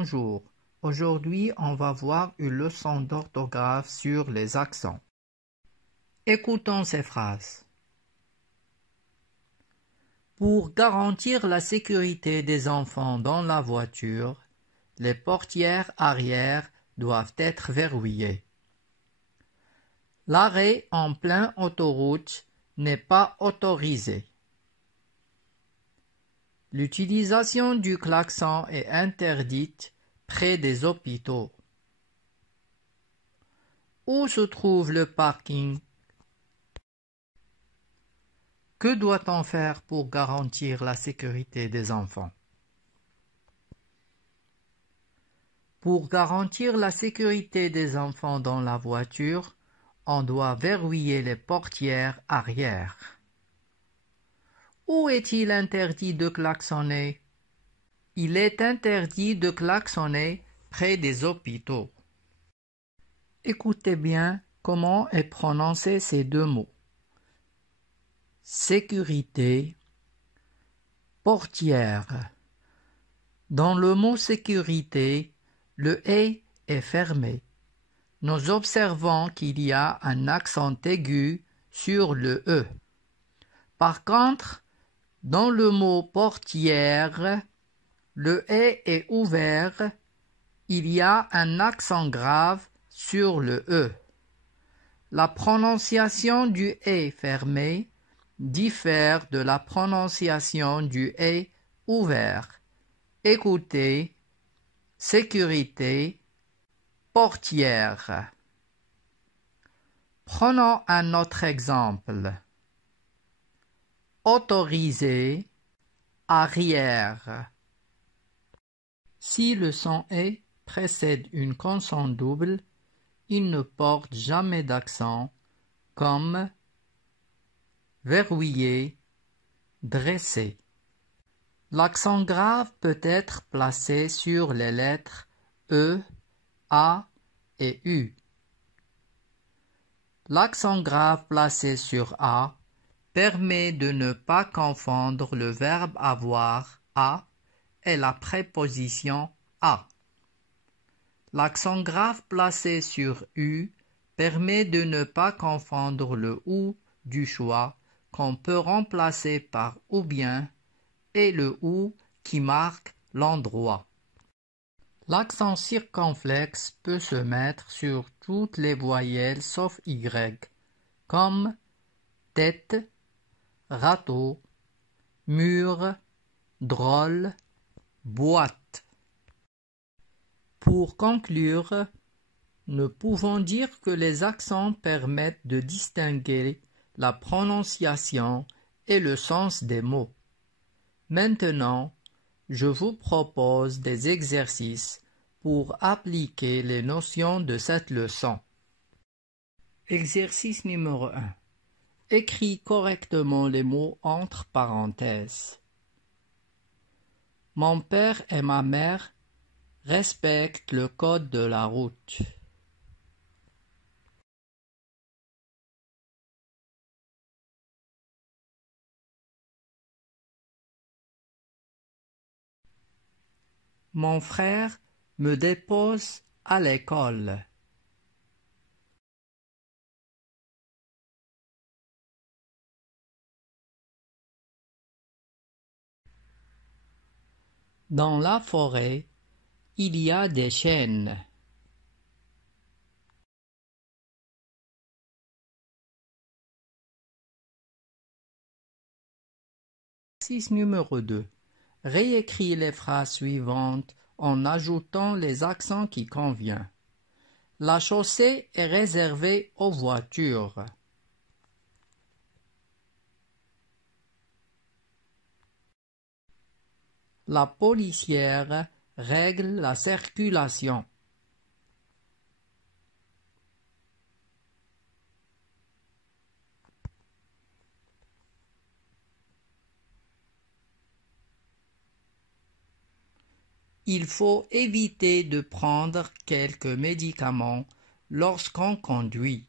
Bonjour, aujourd'hui on va voir une leçon d'orthographe sur les accents. Écoutons ces phrases. Pour garantir la sécurité des enfants dans la voiture, les portières arrière doivent être verrouillées. L'arrêt en pleine autoroute n'est pas autorisé. L'utilisation du klaxon est interdite près des hôpitaux. Où se trouve le parking? Que doit-on faire pour garantir la sécurité des enfants? Pour garantir la sécurité des enfants dans la voiture, on doit verrouiller les portières arrière. Où est-il interdit de klaxonner? Il est interdit de klaxonner près des hôpitaux. Écoutez bien comment est prononcé ces deux mots. Sécurité, portière. Dans le mot sécurité, le « et » est fermé. Nous observons qu'il y a un accent aigu sur le « e ». Par contre, dans le mot portière, le « et » est ouvert, il y a un accent grave sur le « e ». La prononciation du « et » fermé diffère de la prononciation du « et » ouvert. Écoutez, sécurité, portière. Prenons un autre exemple. Autorisé, arrière. Si le son « et » précède une consonne double, il ne porte jamais d'accent, comme verrouillé, dressé. L'accent grave peut être placé sur les lettres E, A et U. L'accent grave placé sur A permet de ne pas confondre le verbe avoir, a, et la préposition à. L'accent grave placé sur U permet de ne pas confondre le OU du choix qu'on peut remplacer par ou bien et le OU qui marque l'endroit. L'accent circonflexe peut se mettre sur toutes les voyelles sauf Y, comme tête, râteau, mur, drôle, boîte. Pour conclure, nous pouvons dire que les accents permettent de distinguer la prononciation et le sens des mots. Maintenant, je vous propose des exercices pour appliquer les notions de cette leçon. Exercice numéro 1. Écris correctement les mots entre parenthèses. Mon père et ma mère respectent le code de la route. Mon frère me dépose à l'école. Dans la forêt, il y a des chênes. Exercice numéro 2. Réécris les phrases suivantes en ajoutant les accents qui conviennent. La chaussée est réservée aux voitures. La policière règle la circulation. Il faut éviter de prendre quelques médicaments lorsqu'on conduit.